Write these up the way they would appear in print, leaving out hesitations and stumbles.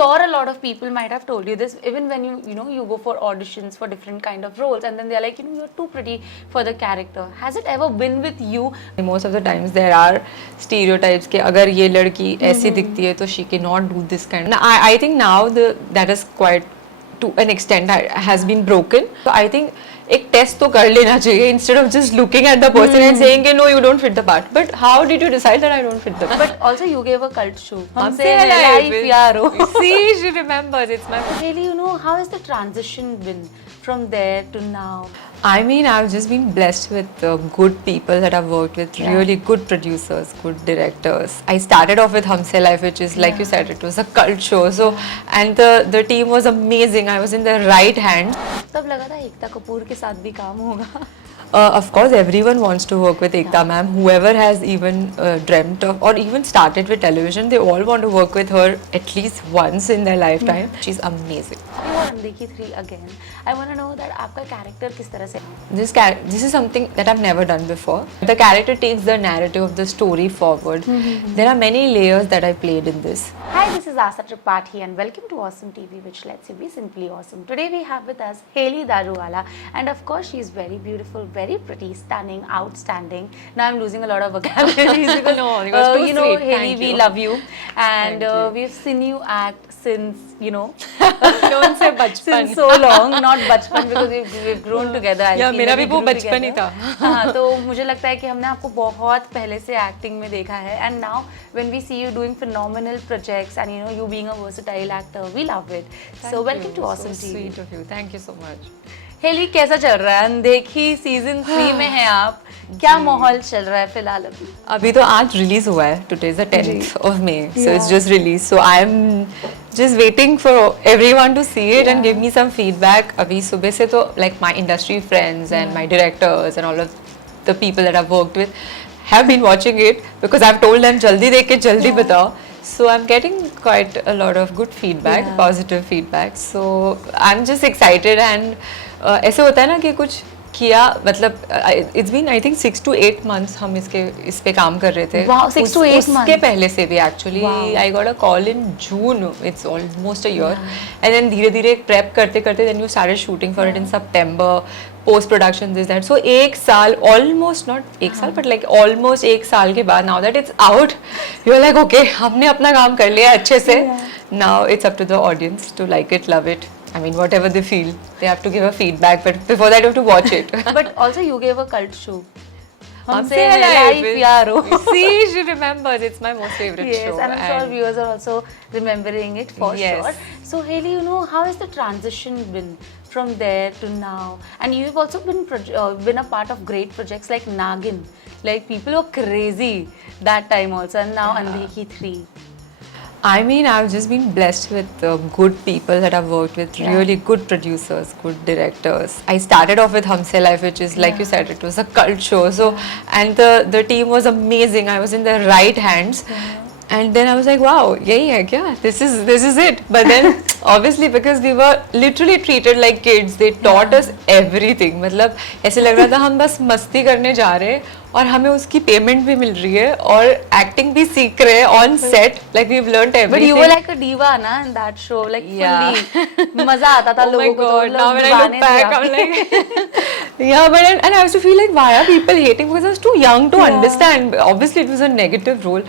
sure a lot of people might have told you this, even when you go for auditions for different kind of roles, and then they're like, you're too pretty for the character. Has it ever been with you? Most of the times there are stereotypes कि अगर ये लड़की ऐसी दिखती है तो she cannot do this kind. Now, I think now that is quite to an extent has been broken. So I think एक test तो कर लेना चाहिए instead of just looking at the person and saying कि no you don't fit the part. But how did you decide that I don't fit the part? But also you gave a cult show. हमसे life यारो. See, she remembers. It's my. Really, how has the transition been from there to now? I mean, I've just been blessed with good people that I've worked with, really good producers, good directors. I started off with Humse Life, which is, like you said, it was a cult show. So, and the team was amazing. I was in the right hands. तब लगा था एकता कपूर के साथ भी काम होगा. Of course, everyone wants to work with Ekta ma'am. Whoever has even dreamt of or even started with television, they all want to work with her at least once in their lifetime. She's amazing. You are Andheki 3 again. I want to know that आपका character किस तरह से? This is something that I've never done before. The character takes the narrative of the story forward. There are many layers that I played in this. Hi, this is Asa Tripathi and welcome to Awesome TV, which lets you be simply awesome. Today we have with us Hailey Daruwala, and of course she is very beautiful, very pretty, stunning, outstanding. Now I'm losing a lot of vocabularies because too sweet. Hailey, Thank we you. love you, and we've seen you act since Don't say bachpan. since so long, not bachpan because we've grown together. I Yeah, feel मेरा that we भी वो grew बचपन ही together. था. हाँ, तो मुझे लगता है कि हमने आपको बहुत पहले से एक्टिंग में देखा है, and now when we see you doing phenomenal projects and you being a versatile actor, we love it. So welcome to Awesome so TV. Sweet of you. Thank you so much. हेली कैसा चल रहा है? अनदेखी season 3 में हैं आप. क्या माहौल चल रहा है फिलहाल अभी? अभी तो आज रिलीज हुआ है. Today is the 10th of May, so it's just released. So I'm just waiting for everyone to see it and give me some feedback. अभी सुबह से तो like my industry friends and my directors and all of the people that I've worked with have been watching it because I've told them जल्दी देख के जल्दी बताओ. So I'm getting quite a lot of good feedback, positive feedback. So I'm just excited and ऐसे होता है ना कि कुछ किया मतलब it's been I think 6 to 8 months हम इस पे काम कर रहे थे. Wow, 6 to 8 months. उसके पहले से भी actually I got a call in June. It's almost a year. And then धीरे-धीरे prep करते-करते then you started shooting for it in September. Post production this that. So एक साल almost not एक साल but like almost एक साल के बाद now that it's out you're like okay हमने अपना काम कर लिया अच्छे से. Now it's up to the audience to like it, love it. I mean whatever they feel they have to give a feedback but before that you have to watch it. But also you gave a cult show. हमसे life यारो. See, she remembers. It's my most favorite Yes, show. and I'm sure viewers are also remembering it for Yes. sure. So Hailey, how has the transition been from there to now? And you've also been a part of great projects like Nagin. Like people were crazy that time also, and now Andheki 3. I mean, I've just been blessed with good people that I've worked with, really good producers, good directors. I started off with Humse Life, which is, like you said, it was a cult show. So, and the team was amazing. I was in the right hands. And then I was like, wow, yahi hai kya? This is it. But then, obviously, because we were literally treated like kids, they taught us everything. मतलब ऐसे लग रहा था हम बस मस्ती करने जा रहे हैं और हमें उसकी पेमेंट भी मिल रही है और एक्टिंग भी सीख रहे हैं on set. Like we've learned everything. But you were like a diva, na, in that show, like fully. मजा आता था Oh my लोगों को. God! Now when I look back, I'm like, yeah, but and I used to feel like, why are people hating? Because I was too young to understand. Obviously, it was a negative role.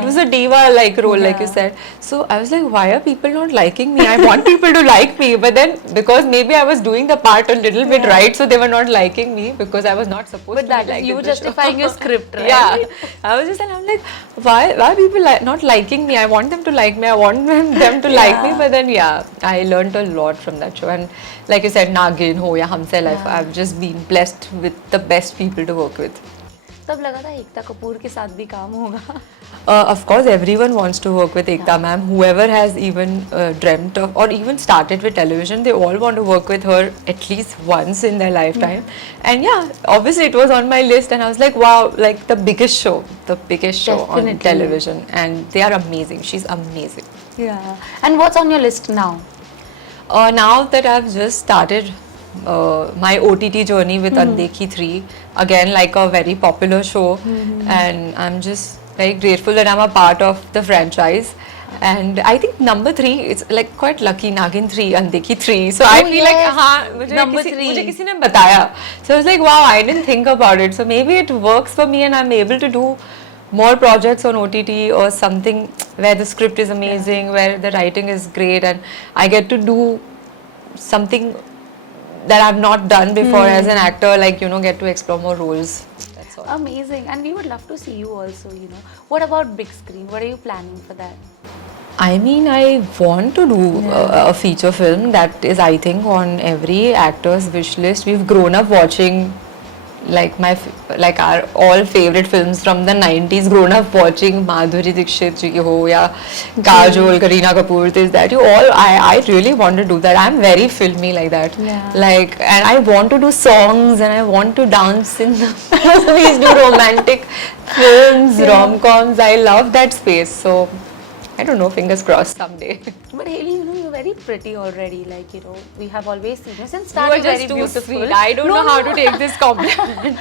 It was a diva-like role, like you said. So I was like, why are people not liking me? I want people to like me, but then because maybe I was doing the part a little bit right, so they were not liking me because I was not supposed to be liked. You in were the show. justifying your script, right? Yeah, I was just, and I'm like, why are people not liking me? I want them to like me. I want them to like me. But then, yeah, I learned a lot from that show. And like you said, Nagin ho ya Humse Life, I've just been blessed with the best people to work with. तब लगा था एकता कपूर के साथ भी काम होगा. Of course, everyone wants to work with Ekta ma'am. Whoever has even dreamt of or even started with television, they all want to work with her at least once in their lifetime. And yeah, obviously it was on my list, and I was like, wow, like the biggest show on television, and they are amazing. She's amazing. Yeah. And what's on your list now? Now that I've just started my OTT journey with Andheki 3, again like a very popular show, and I'm just very grateful that I'm a part of the franchise. And I think number 3, it's like quite lucky, Nagin 3, Andekhi 3. So I feel like, yes. हाँ, Number three. मुझे किसी ने बताया. So I was like, wow, I didn't think about it. So maybe it works for me and I'm able to do more projects on OTT or something where the script is amazing, where the writing is great, and I get to do something that I've not done before as an actor, like, you know, get to explore more roles. That's all. Amazing. And we would love to see you also, you know. What about big screen? What are you planning for that? I mean, I want to do a feature film. That is, I think, on every actor's wish list. We've grown up watching like like our all favorite films from the 90s. Grown up watching Madhuri Dixit ji ho ya Kajol, Kareena Kapoor, this that. I really want to do that. I'm very filmy like that. Yeah. Like, and I want to do songs and I want to dance in the movies, do romantic films, rom-coms. I love that space. So I don't know, fingers crossed someday. But Haley, you know, you're very pretty already. Like, you know, we have always seen you since You start. are You're just very too beautiful. sweet. I don't know how to take this compliment.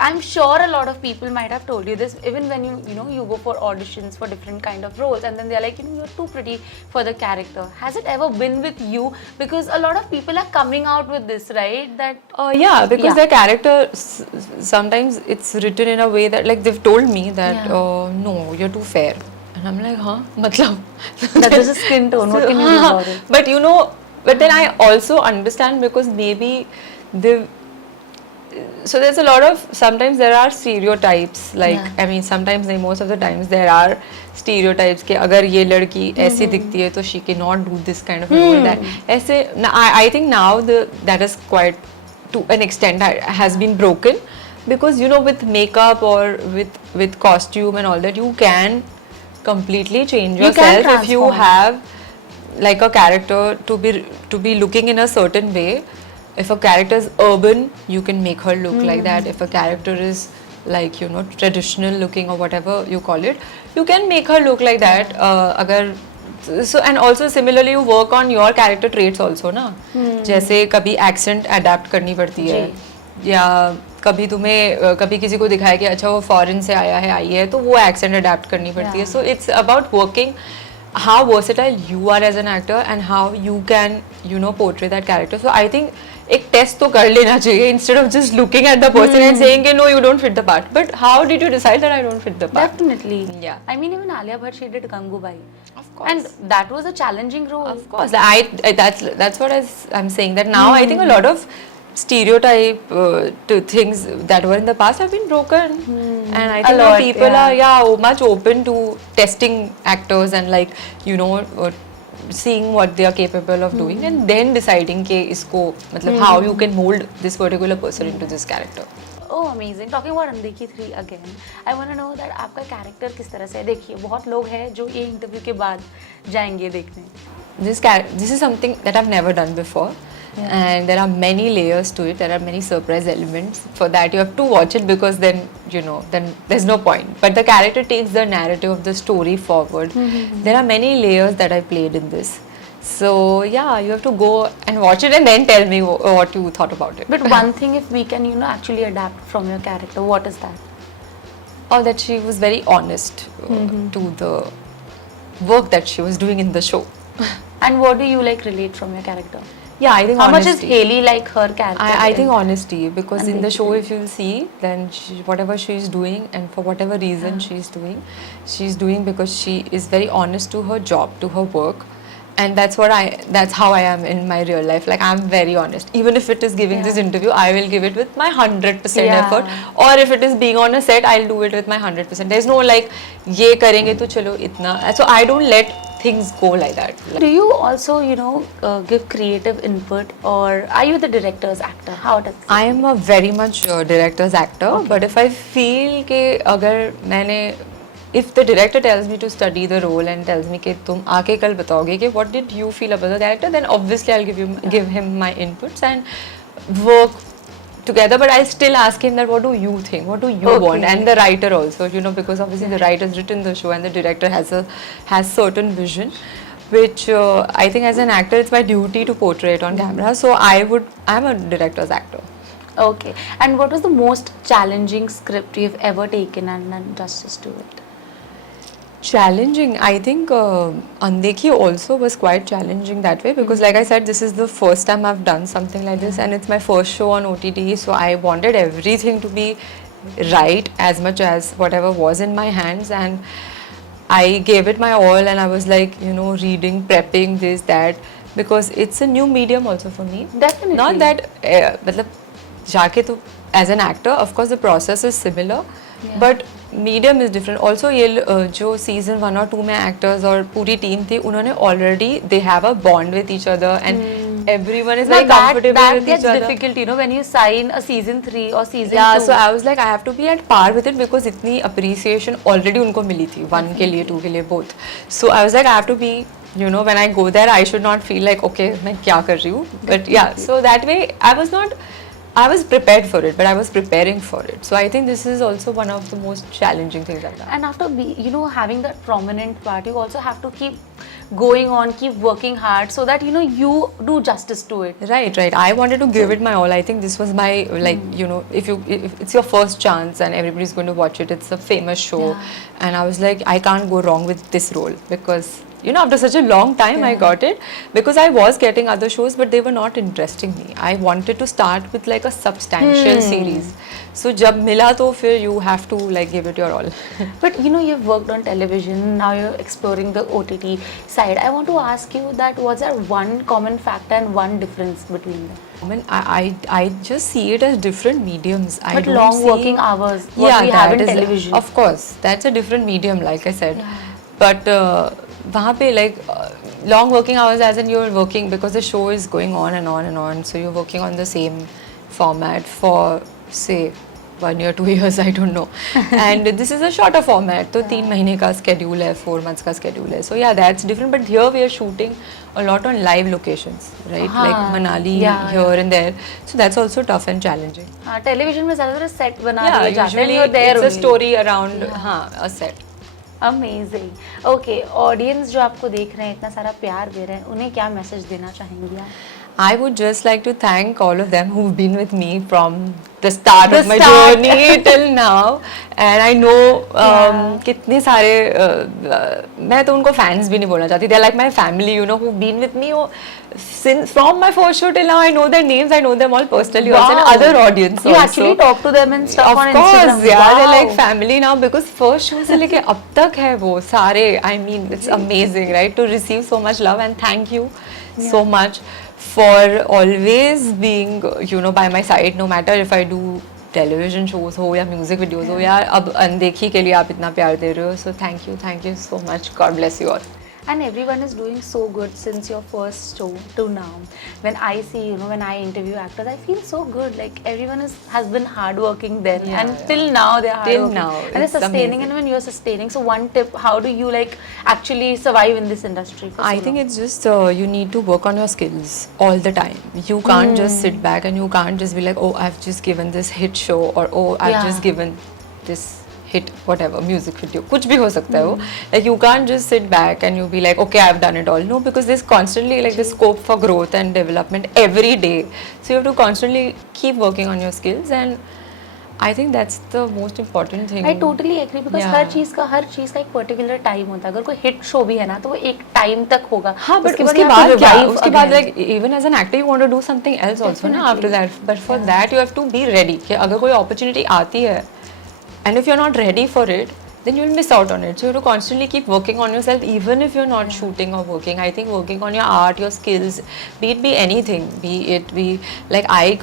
I'm sure a lot of people might have told you this, even when you know, you go for auditions for different kind of roles, and then they're like, you know, you're too pretty for the character. Has it ever been with you? Because a lot of people are coming out with this, right? That Yeah, because Yeah. the character, sometimes it's written in a way that, like, they've told me that, Yeah. no, you're too fair. And I'm like, huh? Matlab. that is a skin tone. What can you do about it? But you know, but then I also understand because maybe the so there's a lot of, sometimes there are stereotypes, like Yeah. I mean sometimes most of the times there are stereotypes कि अगर ये लड़की ऐसी दिखती है तो she cannot do this kind of a role, that ऐसे I think now that is quite, to an extent, has been broken, because you know, with makeup or with costume and all that, you can completely change You can yourself if you transform. have like a character to be looking in a certain way. If a character is urban, you can make her look like that. If a character is like, you know, traditional looking or whatever you call it, you can make her look like that. So, and also similarly you work on your character traits also ना. जैसे कभी accent adapt करनी पड़ती है, या कभी तुम्हें कभी किसी को दिखाया कि अच्छा वो फॉरेन से आया है, आई है, तो वो एक्सेंट अडेप्ट करनी पड़ती है. So it's about working how versatile you are as an actor and how you can, you know, portray that character. So I think एक टेस्ट तो कर लेना चाहिए instead of just looking at the person and saying कि no, you don't fit the part. But how did you decide that I don't fit the part? Definitely. Yeah. I mean, even Alia Bhatt, she did Gangubai. Of course. And that was a challenging role. Of course, that's what I'm saying, that now I think a lot of stereotype to things that were in the past have been broken, and I think now lot, people yeah. are much open to testing actors and, like, you know, seeing what they are capable of doing and then deciding कि इसको मतलब how you can mold this particular person into this character. Oh, amazing. Talking about Andekhi 3 again, I want to know that आपका character किस तरह से है. देखिए, बहुत लोग हैं जो ये इंटरव्यू के बाद जाएंगे देखने. This is something that I've never done before. And there are many layers to it. There are many surprise elements. For that, you have to watch it, because then, you know, then there's no point. But the character takes the narrative of the story forward. There are many layers that I played in this. So yeah, you have to go and watch it and then tell me what you thought about it. But one thing, if we can, you know, actually adapt from your character, what is that? Oh, that she was very honest to the work that she was doing in the show. And what do you like relate from your character? Yeah, I think How much honesty. is Haley like her character? I think honesty, because in the Andekhi show, 3. if you see, then whatever she's doing and for whatever reason she's doing because she is very honest to her job, to her work, and that's how I am in my real life. Like, I'm very honest. Even if it is giving this interview, I will give it with my 100% effort. Or if it is being on a set, I'll do it with my 100%. There's no like, ये करेंगे तो चलो इतना. So I don't let things go like that. Do you also, you know, give creative input, or are you the director's actor? How does I am a very much director's actor, but if I feel कि अगर मैंने, if the director tells me to study the role and tells me कि तुम आके कल बताओगे कि what did you feel about the character, then obviously I'll give him my inputs and work together. But I still ask him that what do you think, what do you want, and the writer also, you know, because obviously the writer's written the show and the director has certain vision, which I think as an actor it's my duty to portray it on camera. So I'm a director's actor. Okay. And what was the most challenging script you've ever taken and done justice to it? Challenging. I think Andekhi also was quite challenging that way because, like I said, this is the first time I've done something like this, and it's my first show on OTT. So I wanted everything to be right as much as whatever was in my hands, and I gave it my all. And I was like, you know, reading, prepping this, that, because it's a new medium also for me. Definitely. Not that, मतलब जाके तो as an actor, of course, the process is similar, but medium is different also ये जो season 1 और 2 में actors और पूरी team थी उन्होंने already they have a bond with each other and everyone is like comfortable that with gets each other. difficult, you know, when you sign a season 3 or season 2. Yeah, so I was like I have to be at par with it because इतनी appreciation already उनको मिली थी 1 के लिए 2 के लिए both. So I was like I have to be, you know, when I go there I should not feel like okay मैं क्या कर रही हूँ, but yeah, so that way I was prepared for it, but I was preparing for it. So I think this is also one of the most challenging things I've done. And after you know, having that prominent part, you also have to keep going on, keep working hard so that, you know, you do justice to it. Right. I wanted to give it my all. I think this was my, like, you know, if it's your first chance and everybody's going to watch it, it's a famous show. And I was like, I can't go wrong with this role because, you know, after such a long time I got it because I was getting other shows but they were not interesting me. I wanted to start with like a substantial series. So जब मिला तो फिर you have to like give it your all. But you know, you've worked on television, now you're exploring the OTT side. I want to ask you that was there one common factor and one difference between them? I mean, I just see it as different mediums. I But don't long see, working hours, what we have in that is, television. Of course, that's a different medium, like I said. But वहाँ पे like long working hours as in you're working because the show is going on and on and on. So you're working on the same format for say 1 year, 2 years, I don't know. And this is a shorter format. तो 3 महीने का schedule है, 4 months का schedule है. So yeah, that's different. But here we are shooting a lot on live locations, right? Like Manali, here and there. So that's also tough and challenging. Television में ज़्यादातर set बना Yeah, दिए जाते हैं, usually you're there it's a only. story around a set. Amazing. Okay, audience जो आपको देख रहे हैं, इतना सारा प्यार दे रहे हैं, उन्हें क्या मैसेज देना चाहेंगी आप? I would just like to thank all of them who've been with me from the start of my journey till now. And I know कितने सारे मैं तो उनको fans भी नहीं बोलना चाहती. They're like my family, you know, who've been with me since from my first show till now. I know their names. I know them all personally. Also, and other audience. You also. actually talk to them and stuff of on course, Instagram. Yeah, wow. they're like family now because first show से लेके अब तक है वो सारे. I mean, it's amazing, right? To receive so much love and thank you so much for always being, you know, by my side. No matter if I do television shows हो या music videos हो या अब अनदेखी के लिए आप इतना प्यार दे रहे हो. So thank you so much. God bless you all. And everyone is doing so good since your first show to now. When I see, you know, when I interview actors, I feel so good. Like everyone has been hardworking then, and till now they're hardworking. Till now, and they're sustaining. amazing. And when you're sustaining, so one tip: how do you like actually survive in this industry? For I so think long? it's just you need to work on your skills all the time. You can't just sit back and you can't just be like, oh, I've just given this hit show or oh, I've just given this hit whatever music video. कुछ भी हो सकता है वो. Like you can't just sit back and you be like, okay, I've done it all. No, because there's constantly like the scope for growth and development every day. So you have to constantly keep working on your skills, and I think that's the most important thing. I totally agree because हर चीज़ का एक particular time होता है. अगर कोई hit show भी है ना तो वो एक टाइम तक होगा. हाँ, but उसके उसके बाद बाद क्या? revive उसके बाद again. like even as an actor you want to do something else also ना after that. But for that you have to be ready कि अगर कोई opportunity आती है and if you're not ready for it then you'll miss out on it. So you have to constantly keep working on yourself even if you're not shooting or working. I think working on your art, your skills, be anything, be like I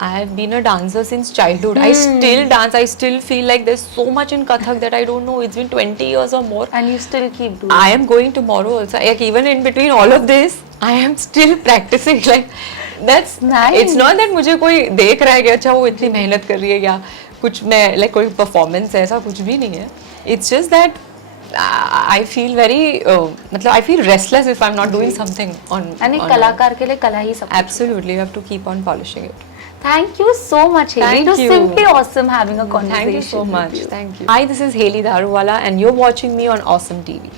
have been a dancer since childhood. I still dance. I still feel like there's so much in Kathak that I don't know. It's been 20 years or more. And you still keep doing. I am going tomorrow also. Like even in between all of this, I am still practicing. Like that's nice. It's not that मुझे कोई देख रहा है कि अच्छा वो इतनी मेहनत कर रही है या कुछ मैं like कोई performance है ऐसा कुछ भी नहीं है. It's just that I feel very मतलब I feel restless if I'm not doing something on. And एक कलाकार के लिए कला ही सब. Absolutely, you have to keep on polishing it. Thank you so much, Hailey. Thank It was you. simply awesome having a conversation. Thank you so with much. you. Thank you. Hi, this is Hailey Daruwala and you're watching me on Awesome TV.